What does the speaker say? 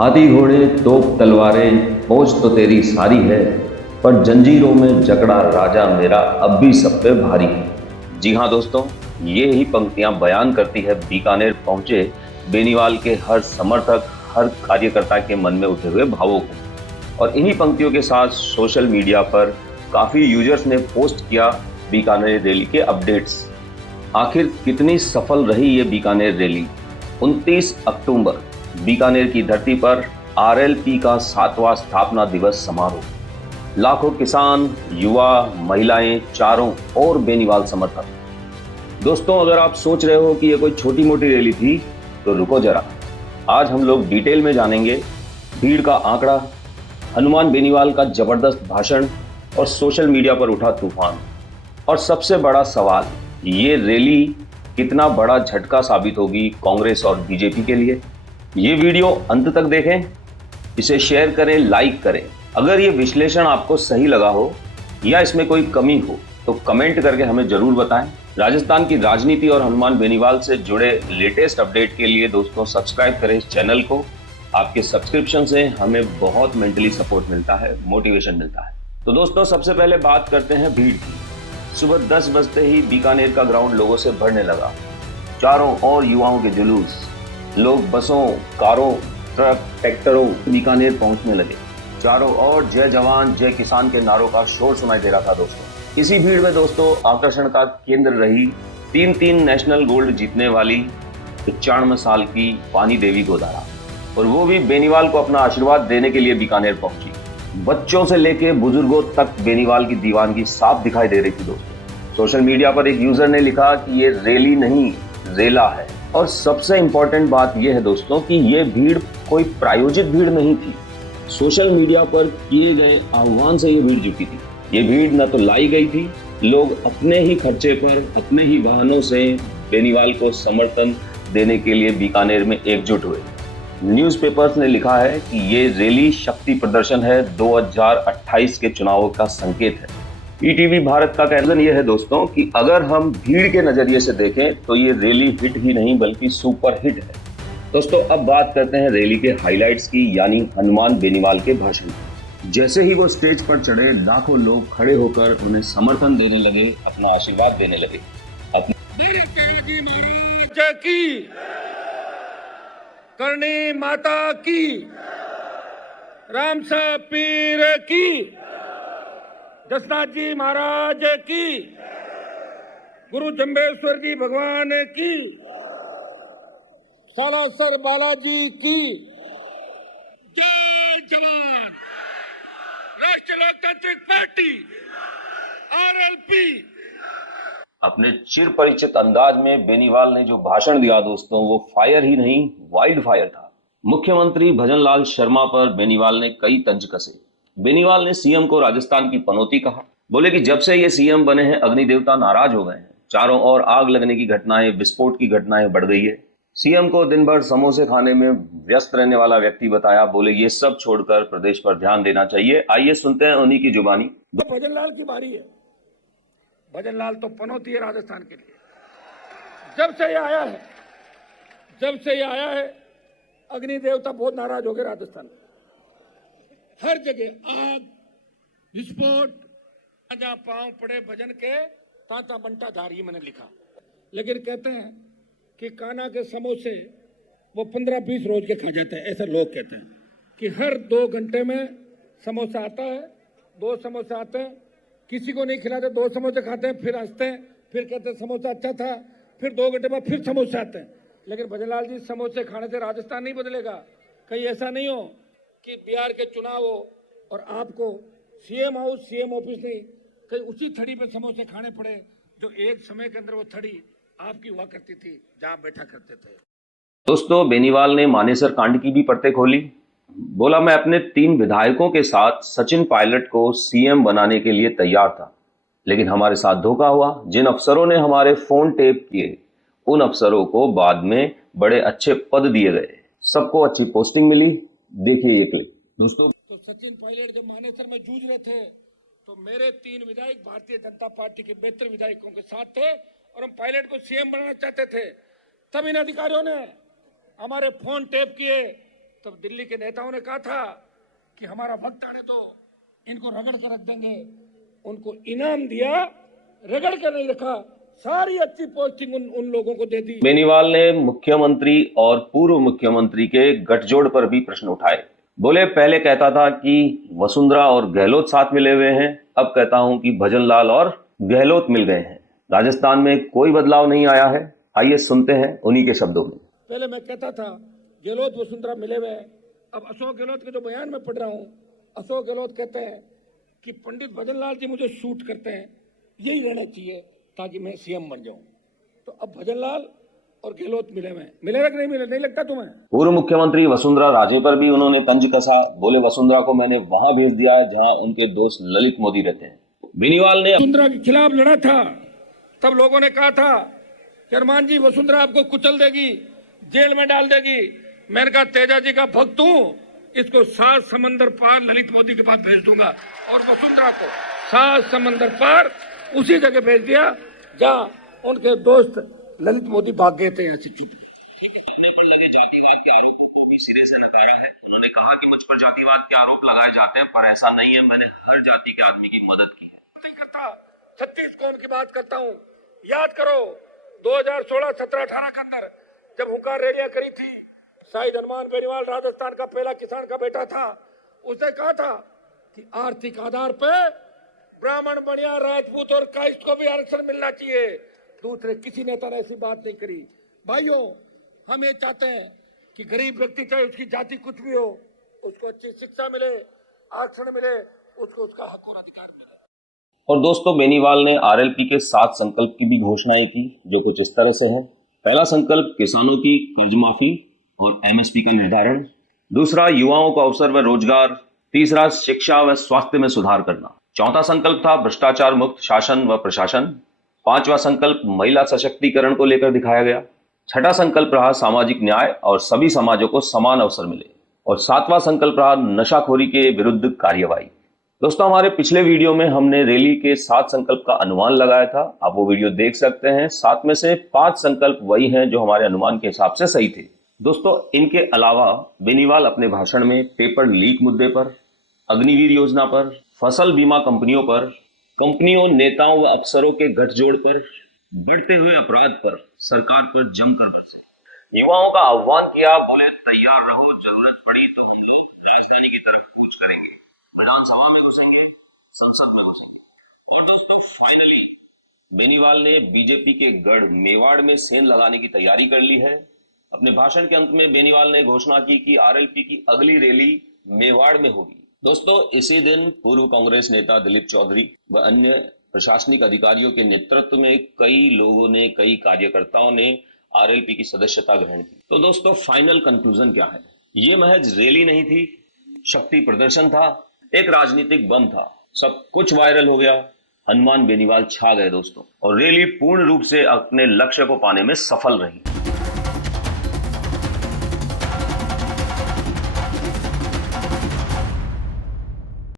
हाथी घोड़े तोप तलवारें फौज तो तेरी सारी है, पर जंजीरों में जकड़ा राजा मेरा अब भी सब पे भारी है। जी हाँ दोस्तों, ये ही पंक्तियां बयान करती है बीकानेर पहुंचे बेनीवाल के हर समर्थक, हर कार्यकर्ता के मन में उठे हुए भावों को। और इन्हीं पंक्तियों के साथ सोशल मीडिया पर काफी यूजर्स ने पोस्ट किया बीकानेर रैली के अपडेट्स। आखिर कितनी सफल रही ये बीकानेर रैली। 29 अक्टूबर बीकानेर की धरती पर आरएलपी का 7वां स्थापना दिवस समारोह। लाखों किसान, युवा, महिलाएं, चारों और बेनीवाल समर्थक। दोस्तों, अगर आप सोच रहे हो कि ये कोई छोटी मोटी रैली थी तो रुको जरा। आज हम लोग डिटेल में जानेंगे भीड़ का आंकड़ा, हनुमान बेनीवाल का जबरदस्त भाषण और सोशल मीडिया पर उठा तूफान। और सबसे बड़ा सवाल, ये रैली कितना बड़ा झटका साबित होगी कांग्रेस और बीजेपी के लिए। ये वीडियो अंत तक देखें, इसे शेयर करें, लाइक करें। अगर ये विश्लेषण आपको सही लगा हो या इसमें कोई कमी हो तो कमेंट करके हमें जरूर बताएं। राजस्थान की राजनीति और हनुमान बेनीवाल से जुड़े लेटेस्ट अपडेट के लिए दोस्तों सब्सक्राइब करें इस चैनल को। आपके सब्सक्रिप्शन से हमें बहुत मेंटली सपोर्ट मिलता है, मोटिवेशन मिलता है। तो दोस्तों, सबसे पहले बात करते हैं भीड़ की। सुबह 10 बजते ही बीकानेर का ग्राउंड लोगों से भरने लगा। चारों ओर युवाओं के जुलूस, लोग बसों, कारों, ट्रक, ट्रैक्टरों बीकानेर पहुंचने लगे। चारों ओर जय जवान जय किसान के नारों का शोर सुनाई दे रहा था दोस्तों। इसी भीड़ में दोस्तों आकर्षण का केंद्र रही 3 नेशनल गोल्ड जीतने वाली 95 साल की पानी देवी गोदारा, और वो भी बेनीवाल को अपना आशीर्वाद देने के लिए बीकानेर पहुंची। बच्चों से लेके बुजुर्गों तक बेनीवाल की दीवानगी साफ दिखाई दे रही थी दोस्तों। सोशल मीडिया पर एक यूजर ने लिखा कि ये रैली नहीं, रेला है। और सबसे इंपॉर्टेंट बात यह है दोस्तों कि ये भीड़ कोई प्रायोजित भीड़ नहीं थी। सोशल मीडिया पर किए गए आह्वान से ये भीड़ जुटी थी। ये भीड़ न तो लाई गई थी, लोग अपने ही खर्चे पर, अपने ही वाहनों से बेनीवाल को समर्थन देने के लिए बीकानेर में एकजुट हुए। न्यूज़पेपर्स ने लिखा है कि ये रैली शक्ति प्रदर्शन है, 2028 के चुनावों का संकेत है। ईटीवी भारत का कहना यह है दोस्तों कि अगर हम भीड़ के नजरिए से देखें तो ये रैली हिट ही नहीं बल्कि सुपर हिट है। दोस्तों, अब बात करते हैं रैली के हाइलाइट्स की, यानी हनुमान बेनीवाल के भाषण। जैसे ही वो स्टेज पर चढ़े, लाखों लोग खड़े होकर उन्हें समर्थन देने लगे, अपना आशीर्वाद देने लगे। करणी माता की, राम साहब पीर की, जसनाथ जी महाराज की, गुरु जम्बेश्वर जी भगवान की, सालासर बालाजी की, जय जवान, राष्ट्रीय लोकतांत्रिक पार्टी आरएलपी। अपने चिर परिचित अंदाज में बेनीवाल ने जो भाषण दिया दोस्तों, वो फायर ही नहीं वाइल्ड फायर था। मुख्यमंत्री भजनलाल शर्मा पर बेनीवाल ने कई तंज कसे। बेनीवाल ने सीएम को राजस्थान की पनौती कहा। बोले कि जब से ये सीएम बने हैं अग्नि देवता नाराज हो गए हैं। चारों ओर आग लगने की घटनाएं, विस्फोट की घटनाएं बढ़ गई है। सीएम को दिन भर समोसे खाने में व्यस्त रहने वाला व्यक्ति बताया। बोले ये सब छोड़कर प्रदेश पर ध्यान देना चाहिए। आइए सुनते हैं उन्हीं की जुबानी। भजनलाल की बारी है। भजनलाल तो पनौती है राजस्थान के लिए। जब से ये आया है अग्नि देवता बहुत नाराज हो गए राजस्थान में। हर जगह आग, विस्फोट, जहां पांव पड़े भजन के तांता बंटा धारी, मैंने लिखा। लेकिन कहते हैं कि कान्हा के समोसे वो 15-20 रोज के खा जाते हैं। ऐसा लोग कहते हैं कि हर 2 घंटे में समोसा आता है, 2 समोसे आते हैं, किसी को नहीं खिलाते, 2 समोसे खाते हैं, फिर हंसते हैं, फिर कहते हैं समोसा अच्छा था, फिर 2 घंटे बाद फिर समोसे आते हैं। लेकिन भजनलाल जी, समोसे खाने से राजस्थान नहीं बदलेगा। कहीं ऐसा नहीं हो कि बिहार के चुनाव हो और आपको सीएम हाउस, सीएम ऑफिस नहीं, कहीं उसी थड़ी पे समोसे खाने पड़े जो एक समय के अंदर वो थड़ी आपकी हुआ करती थी, जहां बैठा करते थे। दोस्तों, बेनीवाल ने मानेसर कांड की भी परतें खोली। बोला मैं अपने 3 विधायकों के साथ सचिन पायलट को सीएम बनाने के लिए तैयार था, लेकिन हमारे साथ धोखा हुआ। जिन अफसरों ने हमारे फोन टेप किए उन अफसरों को बाद में बड़े अच्छे पद दिए गए, सबको अच्छी पोस्टिंग मिली। देखिए ये क्लिप दोस्तों। तो सचिन पायलट जब मानेसर में जूझ रहे थे तो मेरे 3 विधायक भारतीय जनता पार्टी के बेहतर विधायकों के साथ थे और हम पायलट को सीएम बनाना चाहते थे। तब इन अधिकारियों ने हमारे फोन टेप किए, तब दिल्ली के नेताओं ने कहा था कि हमारा वक्त आने दो, इनको रगड़ के रख देंगे। उनको इनाम दिया, रगड़ के नहीं रखा, सारी अच्छी पोस्टिंग उन लोगों को दे दी। बेनीवाल ने मुख्यमंत्री और पूर्व मुख्यमंत्री के गठजोड़ पर भी प्रश्न उठाए। बोले, पहले कहता था कि वसुंधरा और गहलोत साथ मिले हुए हैं, अब कहता हूं कि भजनलाल और गहलोत मिल गए हैं। राजस्थान में कोई बदलाव नहीं आया है। आइए सुनते हैं उन्हीं के शब्दों में। पहले मैं कहता था गहलोत वसुंधरा मिले हुए हैं, अब अशोक गहलोत के जो बयान में पढ़ रहा हूँ, अशोक गहलोत कहते हैं कि पंडित भजनलाल जी मुझे शूट करते हैं, यही रहना चाहिए ताकि मैं सीएम बन जाऊं। तो अब भजनलाल और गहलोत मिलेगा कि नहीं मिले, नहीं लगता तुम्हें? पूर्व मुख्यमंत्री वसुंधरा राजे पर भी उन्होंने तंज कसा। बोले, वसुंधरा को मैंने वहां भेज दिया है जहां उनके दोस्त ललित मोदी रहते हैं। बेनीवाल ने वसुंधरा के खिलाफ लड़ा था, तब लोगों ने कहा था कि अरमान जी वसुंधरा आपको कुचल देगी, जेल में डाल देगी। मैंने कहा तेजा जी का भक्त हूं, इसको 7 समंदर पार ललित मोदी के पास भेज दूंगा। और वसुंधरा को 7 समंदर पार उसी जगह भेज दिया जहां उनके दोस्त ललित मोदी भाग गए थे। ऐसी चुप अपने पर लगे जातिवाद के आरोपों को भी सिरे से नकारा है। उन्होंने कहा कि मुझ पर जातिवाद के आरोप लगाए जाते हैं, पर ऐसा नहीं है, मैंने हर जाति के आदमी की मदद की है। नहीं करता, 36 कौम की बात करता हूँ। याद करो 2016, 17, 18 के अंदर जब हुंकार रैलियां करी थी, शाहिद हनुमान बेनीवाल राजस्थान का पहला किसान का बेटा था, उसने कहा था कि आर्थिक आधार पे ब्राह्मण, बनिया, राजपूत और काइस्ट को भी आरक्षण मिलना चाहिए। दूसरे किसी नेता ने ऐसी बात नहीं करी। भाइयों, हम ये चाहते हैं कि गरीब व्यक्ति चाहे उसकी जाति कुछ भी हो, उसको अच्छी शिक्षा मिले, आरक्षण मिले, उसको उसका हक और अधिकार मिले। और दोस्तों, बेनीवाल ने आरएलपी के 7 संकल्प की भी घोषणाएं की, जो कुछ इस तरह से है। पहला संकल्प किसानों की कर्ज माफी और एमएसपी का निर्धारण। दूसरा, युवाओं को अवसर व रोजगार। तीसरा, शिक्षा व स्वास्थ्य में सुधार करना। चौथा संकल्प था भ्रष्टाचार मुक्त शासन व प्रशासन। 5वां संकल्प महिला सशक्तिकरण को लेकर दिखाया गया। 6ठा संकल्प रहा सामाजिक न्याय और सभी समाजों को समान अवसर मिले। और 7वां संकल्प रहा नशाखोरी के विरुद्ध कार्यवाही। दोस्तों, हमारे पिछले वीडियो में हमने रैली के 7 संकल्प का अनुमान लगाया था, आप वो वीडियो देख सकते हैं। 7 में से 5 संकल्प वही हैं जो हमारे अनुमान के हिसाब से सही थे। दोस्तों, इनके अलावा बेनीवाल अपने भाषण में पेपर लीक मुद्दे पर, अग्निवीर योजना पर, फसल बीमा कंपनियों पर, कंपनियों, नेताओं व अफसरों के गठजोड़ पर, बढ़ते हुए अपराध पर, सरकार पर जमकर बरसे। युवाओं का आह्वान किया। बोले, तैयार रहो, जरूरत पड़ी तो हम लोग राजधानी की तरफ कूच करेंगे, विधानसभा में घुसेंगे, संसद में घुसेंगे। और दोस्तों, फाइनली बेनीवाल ने बीजेपी के गढ़ मेवाड़ में सेंध लगाने की तैयारी कर ली है। अपने भाषण के अंत में बेनीवाल ने घोषणा की कि आरएलपी की अगली रैली मेवाड़ में होगी। दोस्तों, इसी दिन पूर्व कांग्रेस नेता दिलीप चौधरी व अन्य प्रशासनिक अधिकारियों के नेतृत्व में कई लोगों ने, कई कार्यकर्ताओं ने आरएलपी की सदस्यता ग्रहण की। तो दोस्तों, फाइनल कंक्लूजन क्या है? ये महज रैली नहीं थी, शक्ति प्रदर्शन था, एक राजनीतिक बंद था। सब कुछ वायरल हो गया, हनुमान बेनीवाल छा गए दोस्तों, और रैली पूर्ण रूप से अपने लक्ष्य को पाने में सफल रही।